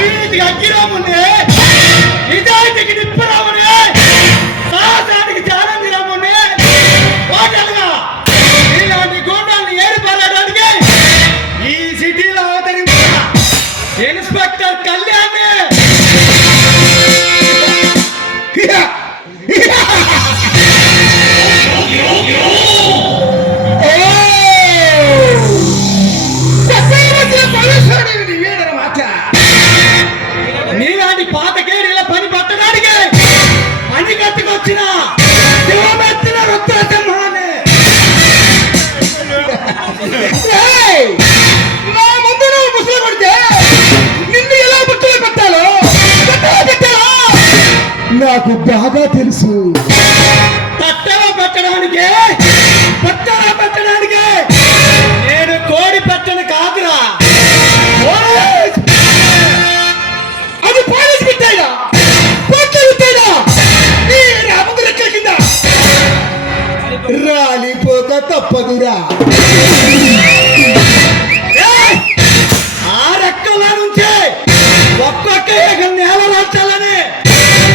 అవినీతికి అగ్గిరాముని, నిజాయితీకి నిప్పరాముని, సాహసానికి ఛాలెంజ్ రాముని, హోటల్గా ఇలాంటి గూండాల్ని ఏరిపారడానికి ఈ సిటీలో అవతరించిన ఇన్స్పెక్టర్ కళ్యాణ్ నీలాంటి పాతకేడీల పని పట్టడానికి పని కట్టుకొచ్చిన శివమెత్తిన రుద్రసింహాన్ని నా ముందు నువ్వు ముసలు కొడితే నిన్ను ఎలా బుట్టలో పెట్టాలో నాకు బాగా తెలుసు. తట్టలో పెట్టడానికి పట్టలో పెట్టడానికి నేను కోడి పెట్టను కాదురా, అది పోలీసు పెట్టాడా పొట్టు పెట్టాడా నీ రాముడు రెక్కల కింద రాలిపోక తప్పదురా. ఆ రెక్కల నుంచి ఒక్కొక్క నేల రాల్చాలని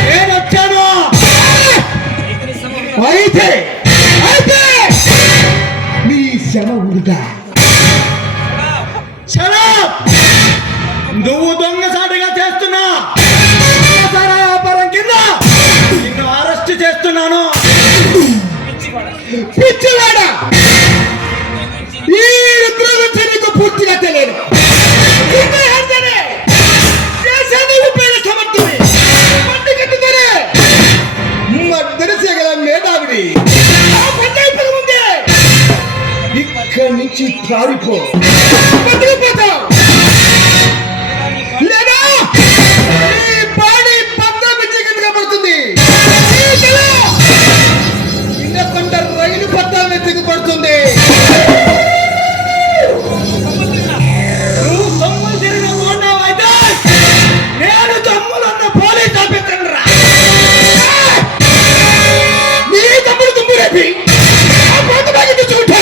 నేను వచ్చాను. అయితే అయితే నీ శ్రమ ఉడిగా నువ్వు దొంగసాటిగా చేస్తున్నా వ్యాపారం కింద నిన్ను అరెస్ట్ చేస్తున్నాను. పిచ్చివాడా, ఈ రుద్ర నీకు పూర్తిగా తెలియదు. మేధావిడి ఇక్కడి నుంచి పారిపో, బతికిపోతావు. లేదా ఈ బాడీ పద్నాలుగు కిందగా పడుతుంది, ఇంకొండ రైలు పద్నాలుగు ఎత్తుకు పడుతుంది. నువ్వు తమ్ములు తిరిగిన పోన్నావు అయితే నేను తమ్ములు అన్న పోలీస్ ఆఫీసర్ రా. నీ తమ్ముడు తుమ్ము రేపి ఆ పొంత బాగా తెచ్చుకుంటా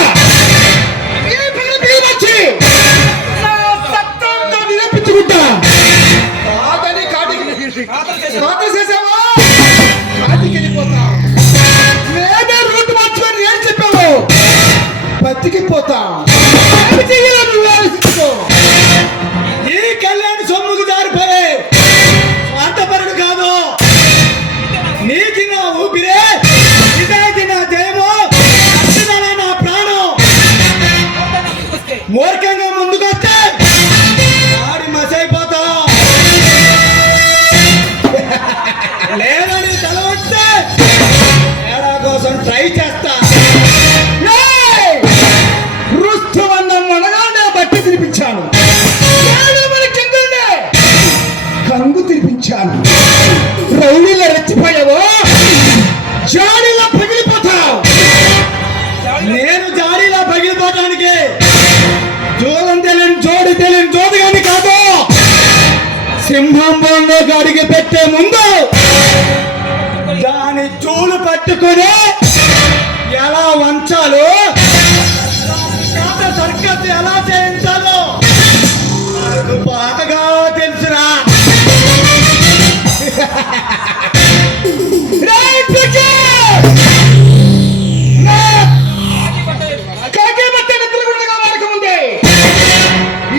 బతికిపోతాం. ఈ కళ్యాణ్ సొమ్ముకు జారిపోయే స్వార్థపరుడు కాదు. నీతి నా ఊపిరే, నిజాయితీ నా జయము, అక్షరాల నా ప్రాణం. మూర్ఖంగా ముందుకొస్తే ఆడి మసైపోతాం. లేదని తల వస్తే తేడా కోసం ట్రై చేస్తా. తినిపించాను, కంగు తినిపించాను. రౌడీలో రెచ్చిపోయావో జాడీలా పగిలిపోతావు. నేను జాడీలా పగిలిపోవడానికి జోలం తెలియని జోడి తెలియని జోడిగాని కాదు. సింహం బొండోకి అడిగి పెట్టే ముందు దాని చూలు పట్టుకుని ఎలా వంచాలో, సర్కస్ ఎలా చేయించాలో నాకు బాగా తెలుసురా.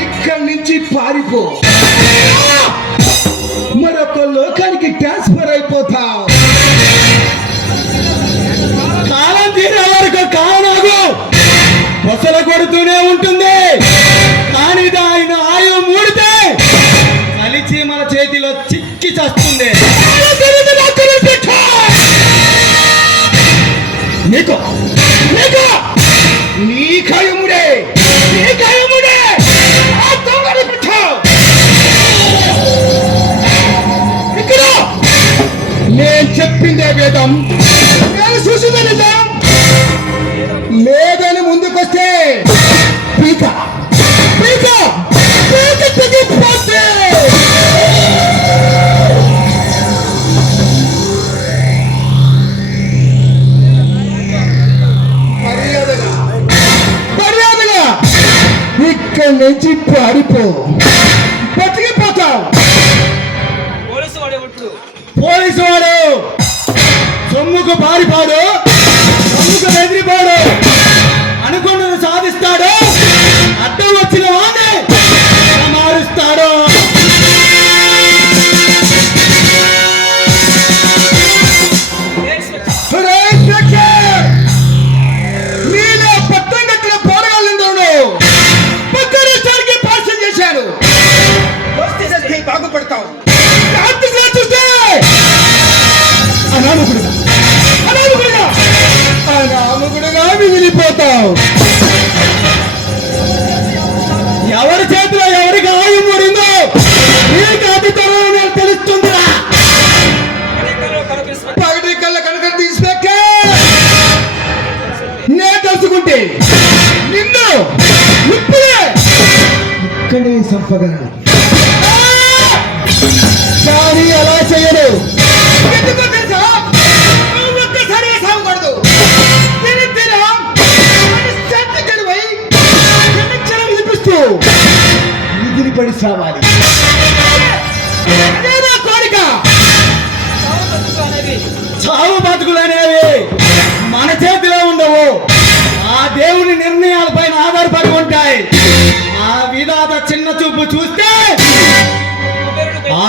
ఇక్కడి నుంచి పారిపో, మరొక లోకానికి ట్రాన్స్ఫర్ అయిపోతావు. కాలం తీరే వరకు కారణాలు పొసలు కొడుతూనే ఉంటుంది. కానీ ఆయన ఆయువు మూడితే కలిచి మన చేతిలో చిక్కి చస్తుంది. నీకు నీకు నీ కాయముడే, నీ కాయముడే ఇక్కడ నేను చెప్పిందే వేదం, నేను చూసిందే నిజం. లేదని ముందుకొస్తే పీక పీక పీక తెగిపోతే మర్యాదగా ఇక్కడి నుంచి పారిపో, బతికిపోతావు. అడ్డముకు పారిపోడు, అమ్ముకు ఎదిరిపోడు, అనుకున్నది సాధిస్తాడు, అడ్డం వచ్చిన వాడిని మారుస్తాడు. మీలో పట్టం కట్టిన పోరగాళ్ళందరూ పక్కనకి పాఠం చేశాడు. బాగుపడతావు. చూస్తే అనామకుడుగా మిగిలిపోతావు. ఎవరి చేతిలో ఎవరికి ఆయుం పడిందో నీకు అతి త్వరలో నేను తెలుస్తుందిరా. పగటి కళ్ళ కనుక తీసినాక నేను తెలుసుకుంటే నిన్ను ఇప్పుడే ఇక్కడే చంపగలను. కానీ అలా చేయరు. ఎందుకో తెలుసా? ఒక్కసారి సాగకూడదు. వినిపిస్తూ నిధులు పడి సావాలి. కోరిక. చావు బతుకులు అనేవి మన చేతిలో ఉండవు, ఆ దేవుని నిర్ణయాలపైన ఆధారపడి ఉంటాయి. ఆ విధాత చిన్న చూపు చూస్తే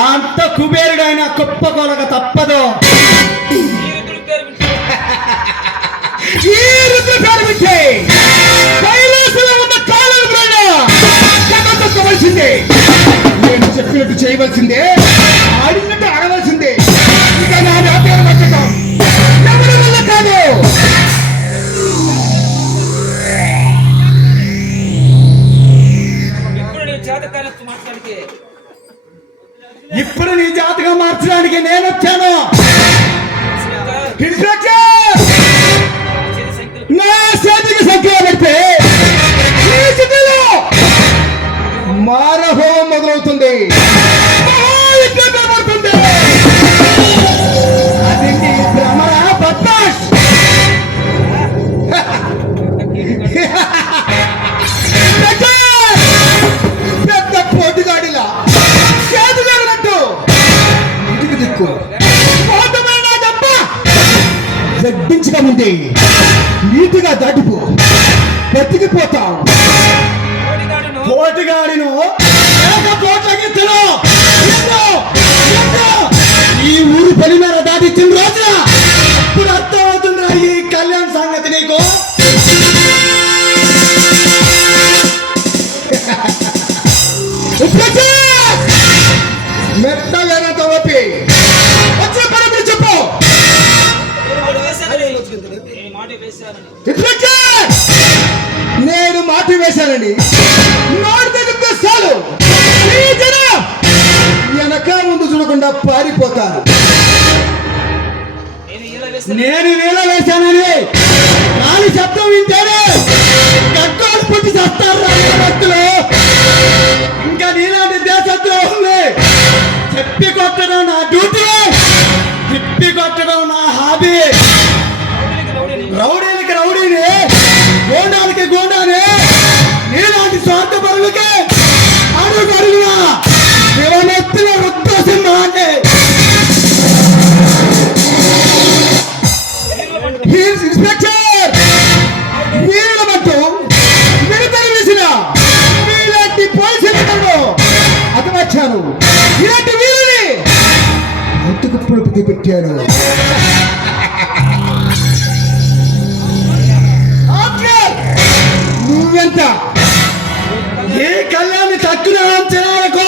అంత కుబేరుడైన కుప్ప కొలక తప్పదు. ఈ రుద్ర పేరు పెట్టి కైలాసంలో ఉన్న కాలంలో తొక్కవలసిందే. నేను చెప్పినట్టు చేయవలసిందే, ఆడినట్టు ఆడవలసిందే. ఇంకా నా పేరు పట్టడం ఎవరి వల్ల కాదు. ఇప్పుడు నీ జాతకం మార్చడానికి నేను వచ్చాను. నా చేతికి సంఖ్య పెడితే మారహో మొదలవుతుంది, పడుతుంది. అది నీ భ్రమర బద్మాష్. పెద్ద పోటుగాడిలా చేతులన్నట్టు ఇంటికి దిక్కు జడ్డించకముందే నీటిగా దాటిపో, బతికిపోతావు. పోటుగాడిను ఈ ఊరు పని మేర దాటిచ్చిన రోజున ఇప్పుడు అర్థమవుతుందిరా ఈ కళ్యాణ్ సంగతి నీకు. మెత్తగా ఓపి వచ్చిన పని చెప్పు. నేను మాట వేశానండి, నోటి దగ్గర చాలు వెనక ముందు చూడకుండా పారిపోతాను. నేను వేల వేశానని నాలుగు శబ్దం వింటాను కట్టోడు పుట్టి చేస్తారు భక్తులు. ఇంకా నీలాంటి దేశద్రోహుల్ని చెప్పి కొట్టడం నా డ్యూటీ, తిప్పి కొట్టడం నా హాబీ. రౌడీలకి రౌడీని, గోండాలకి గోండానే, నీలాంటి స్వార్థ పరులకి అడుగు అడుగునా శివమెత్తిన రుద్రసింహాన్ని. ఇన్స్పెక్టర్ వీళ్ళ మట్టు విడుదల వేసిన వీళ్ళంటి పోలీసులు అతవచ్చాను. ఇలాంటి వీళ్ళని అందుకు పొడుపుకి పెట్టాను. నువ్వెంత ఏ కళ్యాణి తక్కువ అంచనాలకు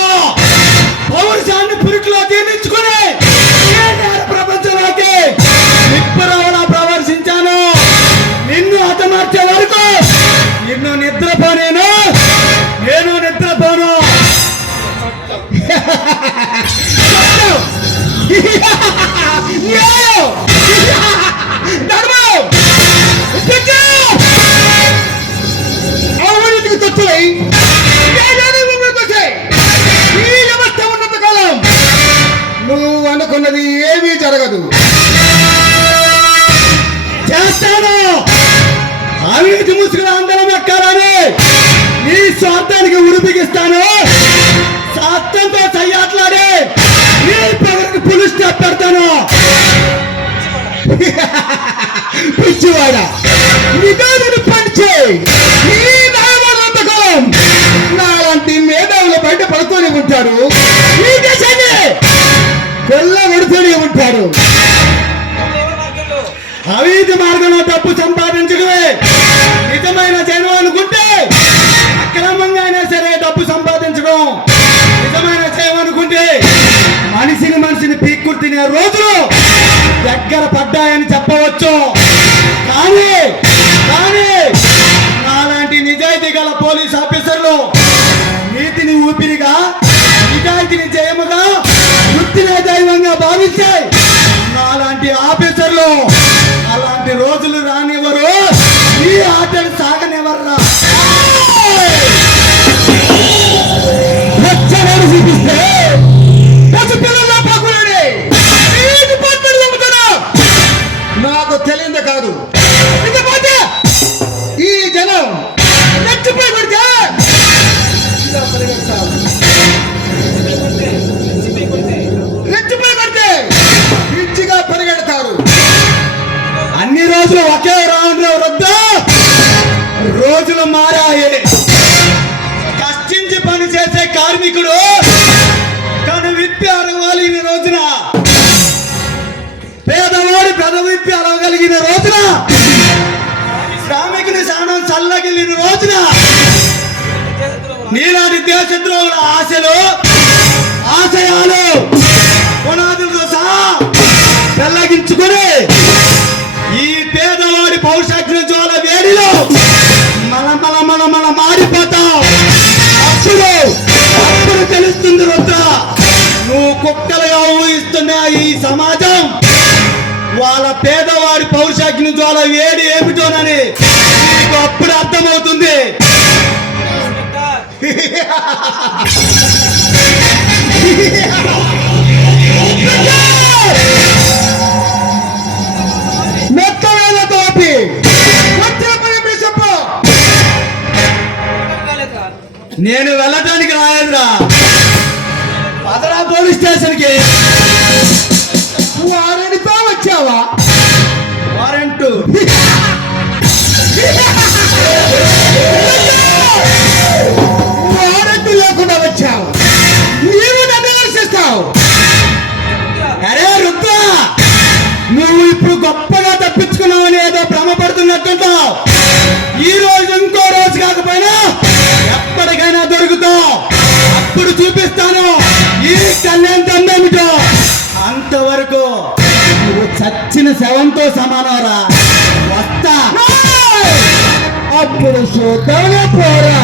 పౌరుషాన్ని పురుట్లో తీర్చుకుని ప్రపంచంలోకి నిప్పురవలా ప్రవర్శించాను. నిన్ను హతమార్చే వరకు నిన్ను నిద్రపోనేను, నేను నిద్రపోను. నువ్వు అనుకున్నది ఏమీ జరగదు. చేస్తాను. అవినీతి ముసుగులు అందరం ఎక్కాలని నీ స్వార్థానికి ఉడిపిగిస్తాను. స్వార్థంతో చెయ్యాట్లాడి నీ పగరికి పులి స్టెప్ పెడతాను. పిచ్చివాడ నిదాన్ని పంచే ఈ నాయకులం నాలాంటి మేధావులు బయట పడుతూనే ఉంటారు, ఈ దేశాన్ని కొల్లగొడుతూనే ఉంటారు. అవినీతి మార్గంలో డబ్బు సంపాదించడమే నిజమైన జనం అనుకుంటే, అక్రమంగా అయినా సరే డబ్బు సంపాదించడం నిజమైన జయం అనుకుంటే మనిషిని పీక్కుడు తినే రోజులు దగ్గర పడ్డాయని చెప్పవచ్చు. కానీ నాలాంటి నిజాయితీ గల పోలీస్ ఆఫీసర్లు నీతిని ఊపిరిగా, నిజాయితీని జయముగా, వృత్తినే దైవంగా భావించాయి. నాలాంటి ఆఫీసర్లు అలాంటి రోజులు రానివ్వరు, ఈ ఆటలు సాగనివ్వర్రా. చూపిస్తే నాకు తెలియదు కాదు, ఇకపోతే ఈ జనం రెచ్చిపోయి కొడితే పిచ్చిగా పరిగెడతారు. అన్ని రోజులు ఒకే రౌండ్ లో వద్దా, రోజులు మారాయి. కష్టించి పని చేసే కార్మికుడు కను విప్పి అరవాలిన రోజున, పేదవాడు పెదవిప్పి అరవగలిగిన రోజున, శ్రామికుని సానం చల్లగిలిన రోజున నీలాంటి దేశద్రోహుల ఆశయాలు పునాదులతో సహా పెళ్లగించుకొని ఈ పేదవాడి పౌరుషాగ్ని జ్వాల వేడిలో మన మారిపోతాం. అప్పుడు తెలుస్తుంది వద్దా, నువ్వు కుక్కలుగా ఊహిస్తున్న ఈ సమాజం వాళ్ళ పేదవాడి పౌరుషాగ్ని జ్వాల వేడి ఏమిటోనని నీకు అప్పుడు అర్థమవుతుంది. నేను వెళ్ళటానికి రాలేదురా, పదరా పోలీస్ స్టేషన్కి. వారెంట్తో వచ్చావా? వారెంట్ వారెంట్ లేకుండా వచ్చావు, నీవు నన్ను దర్శిస్తావు. అరే రుద్రా, నువ్వు ఇప్పుడు గొప్పగా తప్పించుకున్నావని ఏదో భ్రమపడుతున్నట్టుంటావు. ఈ రోజు ఇంకో రోజు కాకపోయినా ఎప్పటికైనా దొరుకుతావు. అప్పుడు చూపిస్తాను ఈ కళ్యాణం ఏమిటో. అంతవరకు నువ్వు చచ్చిన శవంతో సమానరా. వస్తా, అప్పుడు చూద్దాం పోరా.